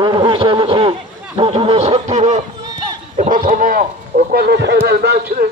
ରେଡି ଚାଲିଛି ବିଜୁଳି ଶକ୍ତିର ପ୍ରଥମ କ୍ୱାର୍ଟର ଫାଇନାଲ ମ୍ୟାଚରେ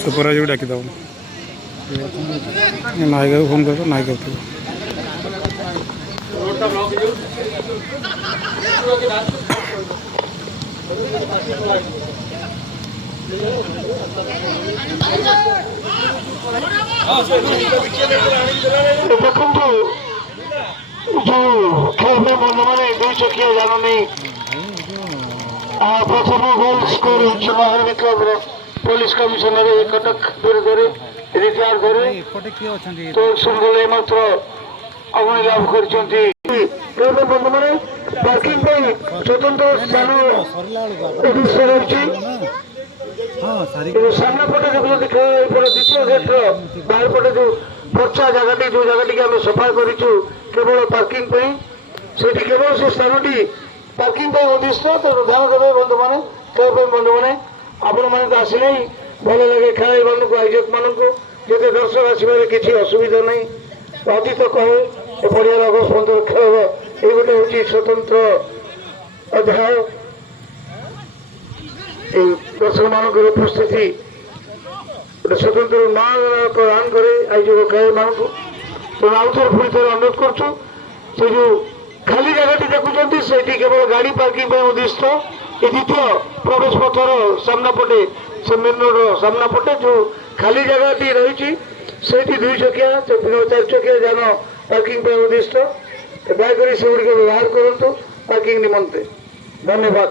सुपर जो डाक दब नायिका को फोन कर नायिका ଦେଖନ୍ତୁ ଯୋଉ ଖେଳ ବନ୍ଧୁମାନେ ଦୁଇ ଚକିଆ ଯାନ ନେଇ ପ୍ରଥମ ଗୋଲ ସ୍କୋର ହେଉଛି ମହାନଦୀ କ୍ଲବର ପୋଲିସ କମିଶନର କଟକ ବିରୁଦ୍ଧରେ ରିଟାୟାର କରି ତ ସୁନ୍ଦର ମାତ୍ର ଅବଣୀ ଲାଭ କରିଛନ୍ତି। ବନ୍ଧୁମାନେ ପାର୍କିଂ ପାଇଁ ସ୍ୱତନ୍ତ୍ର ସ୍ଥାନ ରହିଛି। ସାମ୍ନା ପଟେ ଦେଖୁଛନ୍ତି ଖେଳ ଏପଟେ ଦ୍ୱିତୀୟ ଗେଟ୍ର ବାହାର ପଟେ ଯୋଉ ବର୍ଷା ଜାଗାଟି ଯୋଉ ଜାଗାଟିକି ଆମେ ସଫା କରିଛୁ କେବଳ ପାର୍କିଂ ପାଇଁ ସେଠି କେବଳ ସେ ସ୍ଥାନଟି ପାର୍କିଂ ପାଇଁ ଉଦ୍ଦିଷ୍ଟ। ତେଣୁ ଧ୍ୟାନ ଦେବେ ବନ୍ଧୁମାନେ ଖେଳ ପାଇଁ ବନ୍ଧୁମାନେ ଆପଣମାନେ ତ ଆସିଲେ ହିଁ ଭଲ ଲାଗେ ଖେଳାଳିମାନଙ୍କୁ ଆୟୋଜକ ମାନଙ୍କୁ ଯେତେ ଦର୍ଶକ ଆସିବାରେ କିଛି ଅସୁବିଧା ନାହିଁ। ଅତୀତ କହେ ଏ ପଡ଼ିଆର ଅଗଷ୍ଟ 15 ଖେଳ ଏଇ ଗୋଟେ ହେଉଛି ସ୍ୱତନ୍ତ୍ର ଅଧ୍ୟାୟ। এই দর্শকମାନଙ୍କର ଉପସ୍ଥିତି ଗୋଟେ ସ୍ୱତନ୍ତ୍ର ନାଁ ପ୍ରଦାନ କରେ ଆୟୋଜକ ଖେଳାଳିମାନଙ୍କୁ। ତେଣୁ ଆଉ ଥରେ ପୁଣି ଥରେ ଅନୁରୋଧ କରୁଛୁ ସେ ଯେଉଁ ଖାଲି ଜାଗାଟି ଦେଖୁଛନ୍ତି ସେଇଠି କେବଳ ଗାଡ଼ି ପାର୍କିଂ ପାଇଁ ଉଦ୍ଦିଷ୍ଟ। ଏ ଦ୍ୱିତୀୟ ପ୍ରବେଶ ପଥର ସାମ୍ନା ପଟେ ସେ ମେନ୍ ରୋଡର ସାମ୍ନା ପଟେ ଯେଉଁ ଖାଲି ଜାଗାଟି ରହିଛି ସେଇଠି ଦୁଇ ଚକିଆ ଚାରି ଚକିଆ ଯାନ ପାର୍କିଂ ପାଇଁ ଉଦ୍ଦିଷ୍ଟ। ଦୟାକରି ସେଗୁଡ଼ିକ ବ୍ୟବହାର କରନ୍ତୁ ପାର୍କିଂ ନିମନ୍ତେ। ଧନ୍ୟବାଦ।